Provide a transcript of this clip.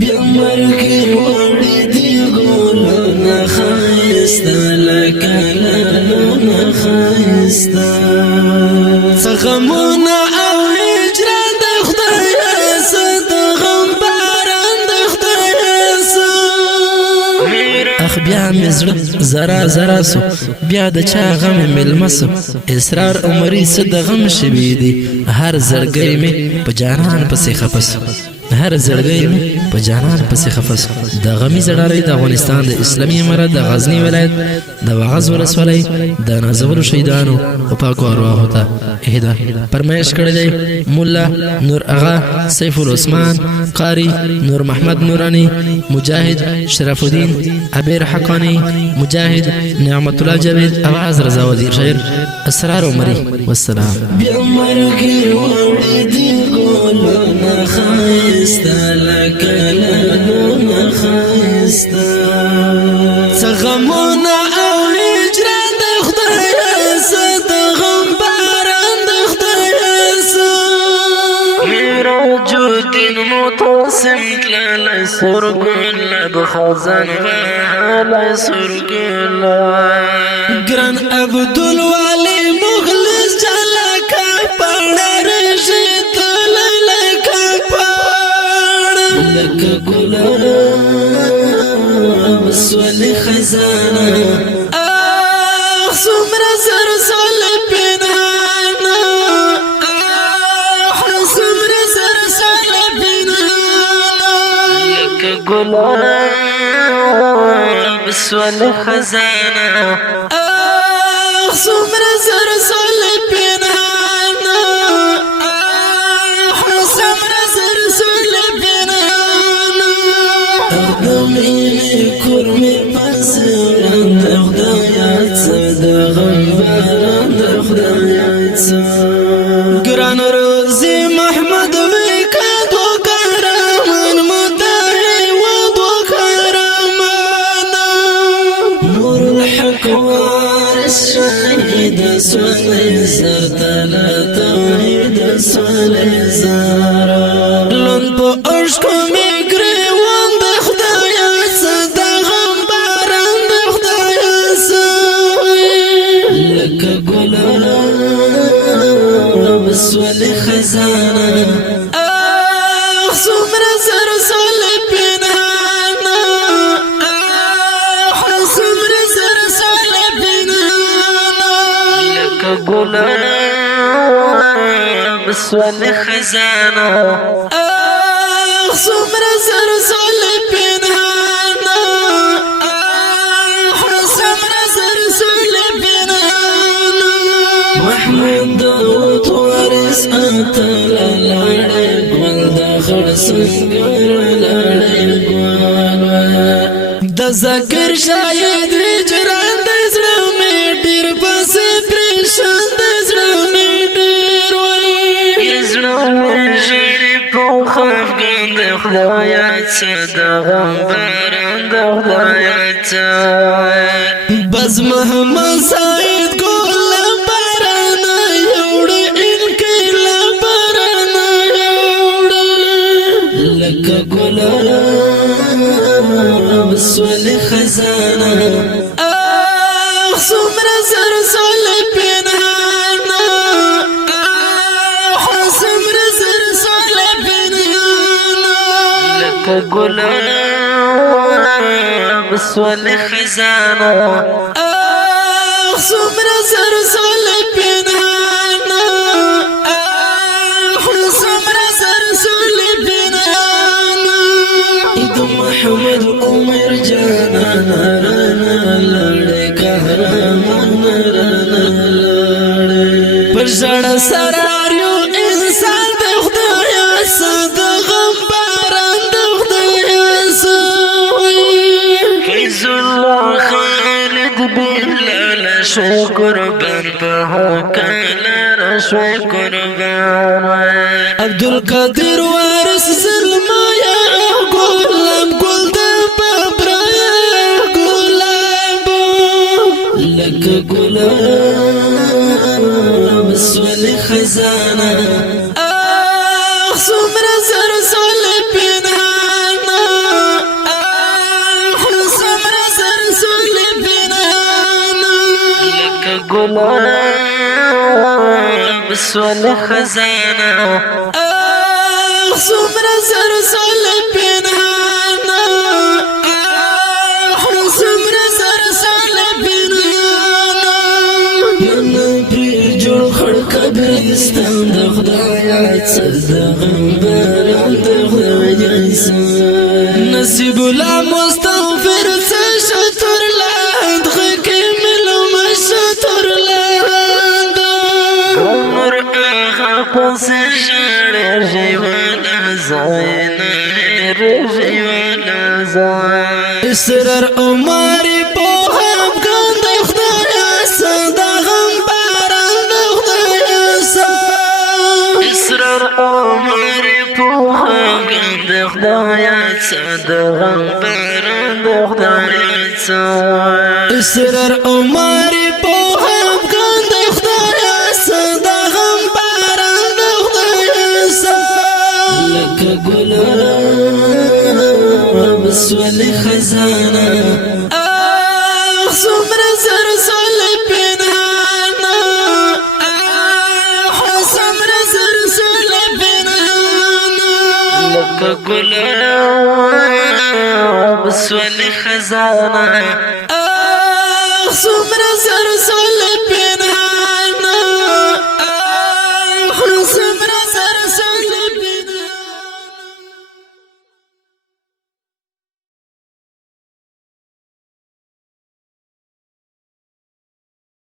بیا مرګي وړي دی ګلونه ښایسته لکه لالونه ښایسته څه غمونه او هجران د خدایه څه د غم باران د خدایه څه اخ بیا مې زړه زرا زرا سو بیا د چا غم مېلمه سو اسرار عمري څه د غم شوي دي هر زړګی مې په جانان پسې خفه سو هر زړګی مې په جانان پسې خفه سو د غمي زړارۍ د افغانستان د اسلامي امارت د غزني ولایت د واغظ ولسوالۍ د نازولو شهیدانو او پاکو ارواحو ته اهدا فرمایش کړی دی مولا نور اغا سیف العثمان قاری نور محمد نورانی مجاهد شرف الدین عبیر حقانی مجاهد نعمت الله جاوید اواز رضا وزیر شاعر اسرار عمری والسلام بیا مرګي وړي دی ګلونه ښایسته لکه لالونه ښایسته څه غمونه او هجران د خدایه څه د غم باران د خدایه څه میراج الدین متوسم تللی سرګله د خزان وهلی سرګله ګران عبدالوالي مخلص جلکه پړر لکه ګلاب سولې خزانه اخ څومره زر سولې پنهانه اخ څومره زر سولې پنهانه لکه ګلاب سولې خزانه اخ څومره زر سولې پنهانه kurmi pasiran da khudayatsa da ghambaran da khudayatsa gran rozi mahmud vikad wa karaman mudahi wa karaman nur al-haq waris shahid swali zartala tawhid swali zara lun po ashko migre سولې خزانه اخ څومره زر سولې پنهانه اخ څومره زر سولې پنهانه لکه ګلاب سولې خزانه اخ څومره زر سولې پنهانه اخ څومره زر سولې پنهانه محمود داود اتلا لړې ګل د خړ سنگر لړې ګل د ذکر شاید هجران د زړه مې ډېر پسې پریشان د زړه مې ډېر وای زړه مې ژړې په خفګان د خدایه څه د غم باران د خدایه څه بز محمد سعید سولې خزانه اخ څومره زر سولې پنهانه اخ څومره زر سولې پنهانه لکه ګلاب سولې خزانه اخ څومره زر سولې پنهانه اخ څومره زر سولې پنهانه محمد عمر جانا رانا لړې قهرمان رانا لړې پر ژړا سرار یو انسان د خدایه څه د غم باران د خدایه څه فیض الله خالد بلال شوی قربان په هکله شوی قربان عبدالقادر وارث زلمایا ګلاب سولې خزانه اخ څومره زر سولې پنهانه بسول خزانه سمر زر سول پنهانا سمر زر سول پنهانا من پریر جوړ خړ قبرستان د خدای صدقم باران د خدای انسان نصیب الله مستغفر شتر لاند خکې ملو مشتر لاند عمر آغا پس شړ ژوند زاینه ژوند زاین اسرار عمر په افغان د خدای صدقم باران د خدای اسرار عمر په افغان د خدای صدقم باران د خدای اسرار عمر په افغان د خدای صدقم باران د خدای لکه ګلاب بسول خزانه سمر زر سول پنهانا سمر زر سول پنهانا لکه ګلاب بسول خزانه سمر زر سول